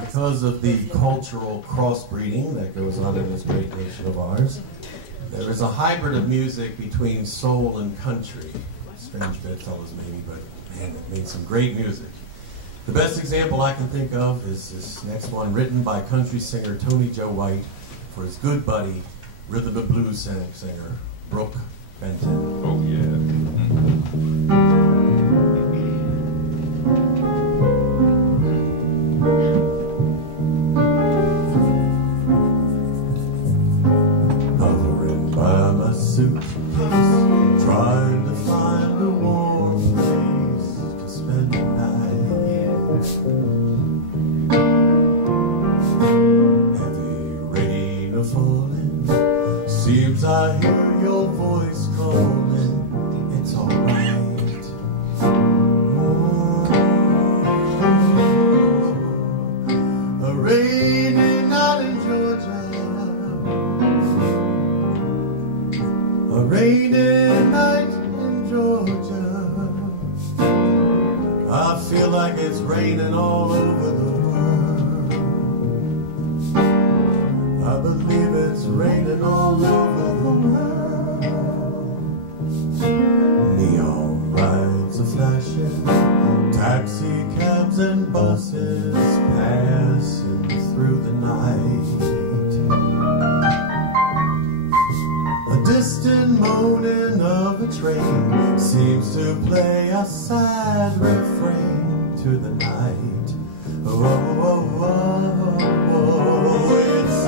Because of the cultural crossbreeding that goes on in this great nation of ours, there is a hybrid of music between soul and country. Strange bedfellows maybe, but man, it made some great music. The best example I can think of is this next one, written by country singer Tony Joe White for his good buddy, rhythm and blues singer Brook Benton. Oh yeah. Hovering by my suitcase, trying to find a warm place to spend the night. Heavy rain a falling, seems I hear your voice calling. It's alright. A rainy night in Georgia. A rainy night in Georgia. I feel like it's raining all over the world. I believe it's raining all over the world. Neon lights are flashing, taxi cabs and buses passing through the night. A distant moaning of a train seems to play a sad refrain to the night. Oh, oh, oh, oh, oh, it's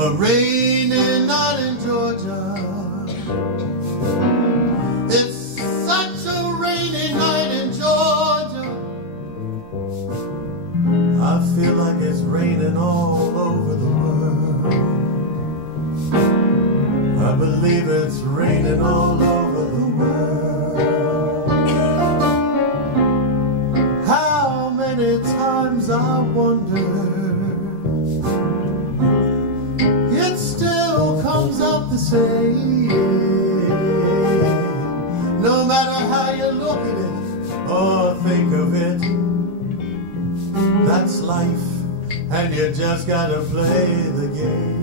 a rainy night in Georgia. It's such a rainy night in Georgia. I feel like it's raining all over the world. I believe it's raining all over the world. How many times I wondered, it still comes out the same. No matter how you look at it or think of it, that's life, and you just gotta play the game.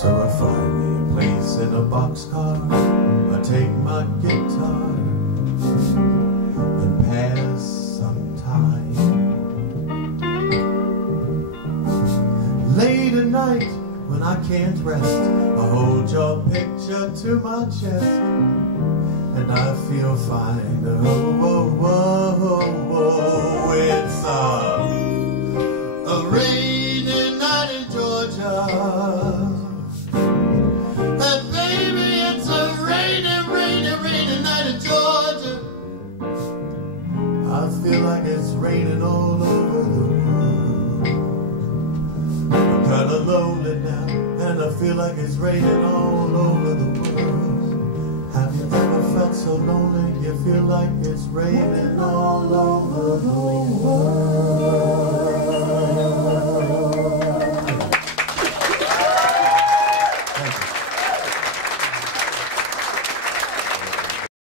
So I find me a place in a boxcar, I take my guitar and pass some time. Late at night when I can't rest, I hold your picture to my chest and I feel fine. Oh, oh, oh, oh, oh. It's a rainy night in Georgia. And baby, it's a rainy, rainy, rainy night in Georgia. I feel like it's raining all over the world. I'm kinda lonely now, and I feel like it's raining all over the world. Have you ever felt so lonely you feel like it's raining all over the world?